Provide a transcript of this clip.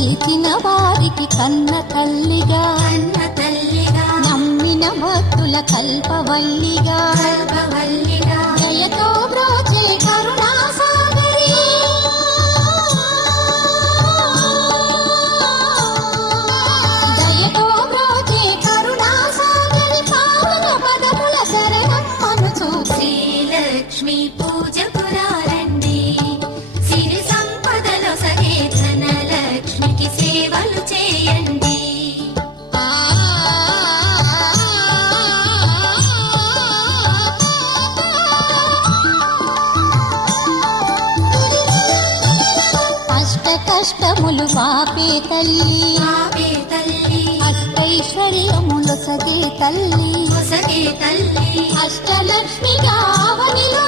కొలిచిన వారికి కన్న తల్లిగా నమ్మిన భక్తుల కల్పవల్లిగా దయతో బ్రోచే కరుణా సాగరి దయతో బ్రోచే కరుణా సాగరి పావన పదముల శరణం మనుచు శ్రీలక్ష్మి పూజకు రండి సిరి సంపదలో సగే ధనలక్ష్మికి సేవలు చేయండి. కష్టములు పాపే తల్లి అష్టైశ్వర్యములు సగే తల్లి అష్టలక్ష్మిగా అవనిలో